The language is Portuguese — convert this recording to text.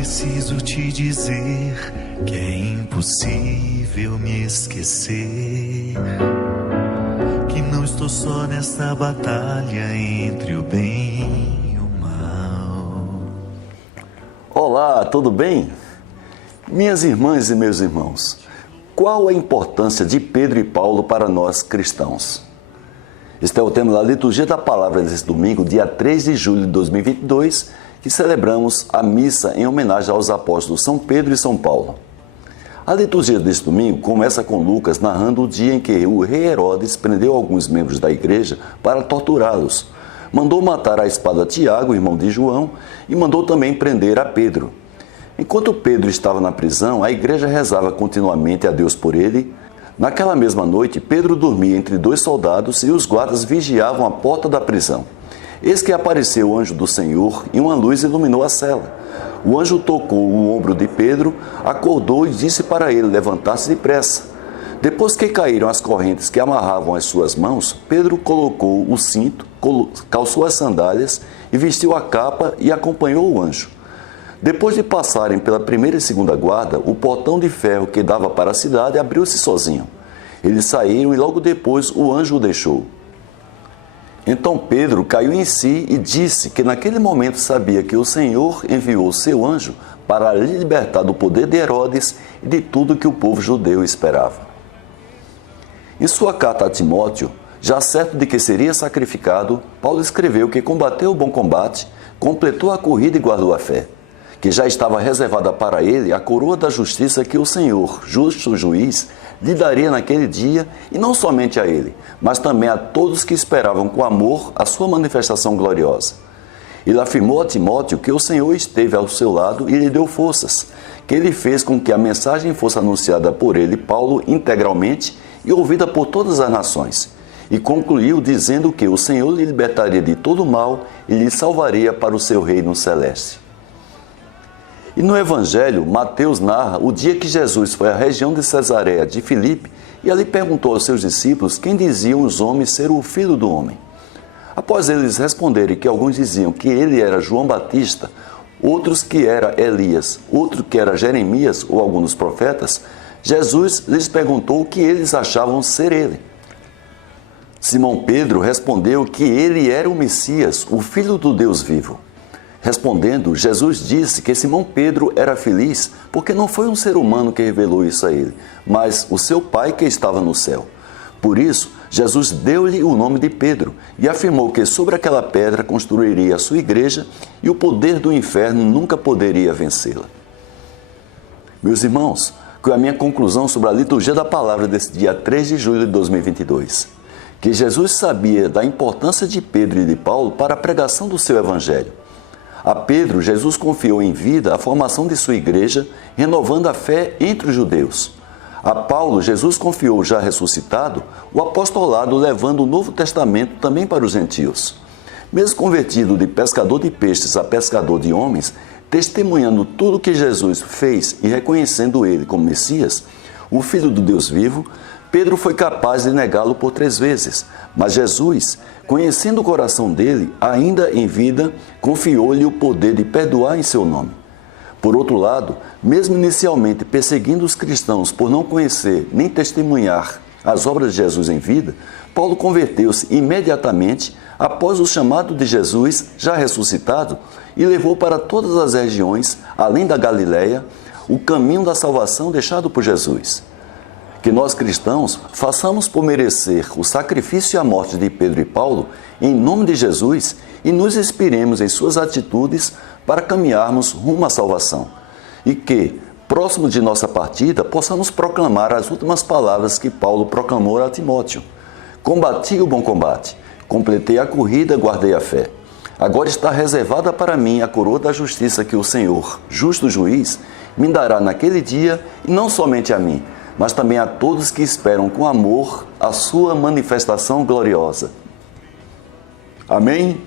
preciso te dizer que é impossível me esquecer, que não estou só nessa batalha entre o bem e o mal. Olá, tudo bem? Minhas irmãs e meus irmãos, qual a importância de Pedro e Paulo para nós cristãos? Este é o tema da Liturgia da Palavra desse domingo, dia 3 de julho de 2022, que celebramos a missa em homenagem aos apóstolos São Pedro e São Paulo. A liturgia deste domingo começa com Lucas narrando o dia em que o rei Herodes prendeu alguns membros da igreja para torturá-los. Mandou matar à espada Tiago, irmão de João, e mandou também prender a Pedro. Enquanto Pedro estava na prisão, a igreja rezava continuamente a Deus por ele. Naquela mesma noite, Pedro dormia entre dois soldados e os guardas vigiavam a porta da prisão. Eis que apareceu o anjo do Senhor e uma luz iluminou a cela. O anjo tocou o ombro de Pedro, acordou e disse para ele levantar-se depressa. Depois que caíram as correntes que amarravam as suas mãos, Pedro colocou o cinto, calçou as sandálias e vestiu a capa e acompanhou o anjo. Depois de passarem pela primeira e segunda guarda, o portão de ferro que dava para a cidade abriu-se sozinho. Eles saíram e logo depois o anjo o deixou. Então Pedro caiu em si e disse que naquele momento sabia que o Senhor enviou o seu anjo para lhe libertar do poder de Herodes e de tudo que o povo judeu esperava. Em sua carta a Timóteo, já certo de que seria sacrificado, Paulo escreveu que combateu o bom combate, completou a corrida e guardou a fé, que já estava reservada para ele a coroa da justiça que o Senhor, justo juiz, lhe daria naquele dia, e não somente a ele, mas também a todos que esperavam com amor a sua manifestação gloriosa. Ele afirmou a Timóteo que o Senhor esteve ao seu lado e lhe deu forças, que ele fez com que a mensagem fosse anunciada por ele, Paulo, integralmente e ouvida por todas as nações. E concluiu dizendo que o Senhor lhe libertaria de todo o mal e lhe salvaria para o seu reino celeste. E no Evangelho, Mateus narra o dia que Jesus foi à região de Cesareia de Filipe e ali perguntou aos seus discípulos quem diziam os homens ser o Filho do Homem. Após eles responderem que alguns diziam que ele era João Batista, outros que era Elias, outro que era Jeremias ou alguns dos profetas, Jesus lhes perguntou o que eles achavam ser ele. Simão Pedro respondeu que ele era o Messias, o Filho do Deus vivo. Respondendo, Jesus disse que Simão Pedro era feliz porque não foi um ser humano que revelou isso a ele, mas o seu Pai que estava no céu. Por isso, Jesus deu-lhe o nome de Pedro e afirmou que sobre aquela pedra construiria a sua igreja e o poder do inferno nunca poderia vencê-la. Meus irmãos, com a minha conclusão sobre a liturgia da palavra desse dia 3 de julho de 2022, que Jesus sabia da importância de Pedro e de Paulo para a pregação do seu evangelho. A Pedro, Jesus confiou em vida a formação de sua igreja, renovando a fé entre os judeus. A Paulo, Jesus confiou, já ressuscitado, o apostolado, levando o Novo Testamento também para os gentios. Mesmo convertido de pescador de peixes a pescador de homens, testemunhando tudo o que Jesus fez e reconhecendo ele como Messias, o Filho do Deus vivo, Pedro foi capaz de negá-lo por 3 vezes, mas Jesus, conhecendo o coração dele, ainda em vida, confiou-lhe o poder de perdoar em seu nome. Por outro lado, mesmo inicialmente perseguindo os cristãos por não conhecer nem testemunhar as obras de Jesus em vida, Paulo converteu-se imediatamente após o chamado de Jesus, já ressuscitado, e levou para todas as regiões, além da Galileia, o caminho da salvação deixado por Jesus. Que nós cristãos façamos por merecer o sacrifício e a morte de Pedro e Paulo, em nome de Jesus, e nos inspiremos em suas atitudes para caminharmos rumo à salvação. E que, próximo de nossa partida, possamos proclamar as últimas palavras que Paulo proclamou a Timóteo. Combati o bom combate, completei a corrida, guardei a fé. Agora está reservada para mim a coroa da justiça que o Senhor, justo juiz, me dará naquele dia, e não somente a mim, mas também a todos que esperam com amor a sua manifestação gloriosa. Amém?